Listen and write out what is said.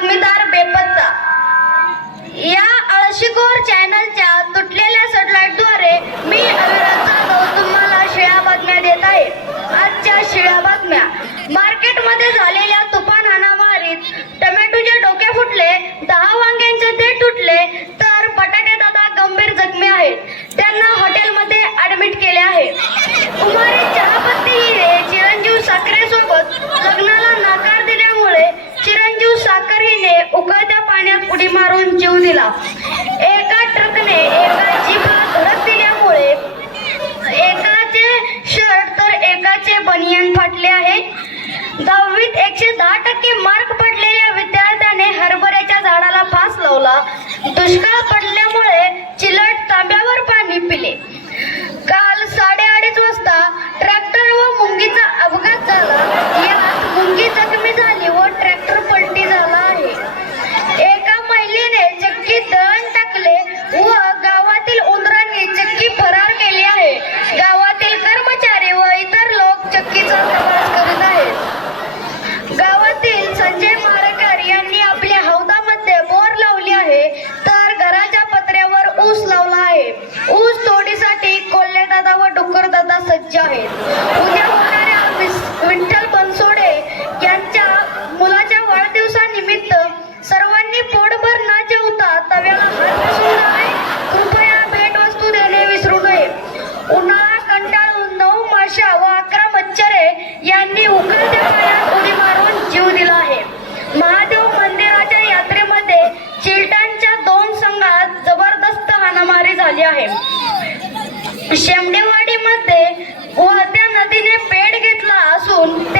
बातमीदार बेपत्ता. या अळशीखोर चॅनलच्या तुटलेल्या सॅटेलाइटद्वारे मी अविनाश जाधव तुम्हाला शिळ्या बातम्या देत आहे. आजच्या शिळ्या बातम्या. मार्केटमध्ये झालेल्या तुफान हाणामारीत टोमॅटोचे डोके फुटले दहा वांग्यांचे ते तुटले तर बटाटे दादा गंभीर जखमी आहेत. त्यांना हॉटेलमध्ये ऍडमिट केले आहे. कुमारी लाठी मारून जीव दिला. एका ट्रकने एका जीपला धडक दिल्यामुळे एकाचे शर्ट तर एकाचे बनियन फाटले आहे. दहावीत एकशे दहा टक्के मार्क पडलेल्या विद्यार्थ्याने हरभऱ्याच्या झाडाला फास लावला. दुष्काळ सज्ज आहेत. उद्या होणाऱ्या विठ्ठल बनसोडे यांच्या मुलाच्या वाढदिवसानिमित्त सर्वांनी पोटभर न जेवता तव्याला हात बसून कृपया भेटवस्तू देणे विसरू नये. उन्हाळा कंटाळून नऊ माशा व अकरा मच्छरे यांनी उकळत्या पायात उडी मारून जीव दिला आहे. महादेव मंदिराच्या यात्रेमध्ये चिलटांच्या दोन संघात जबरदस्त हाणामारी झाली आहे. शेम un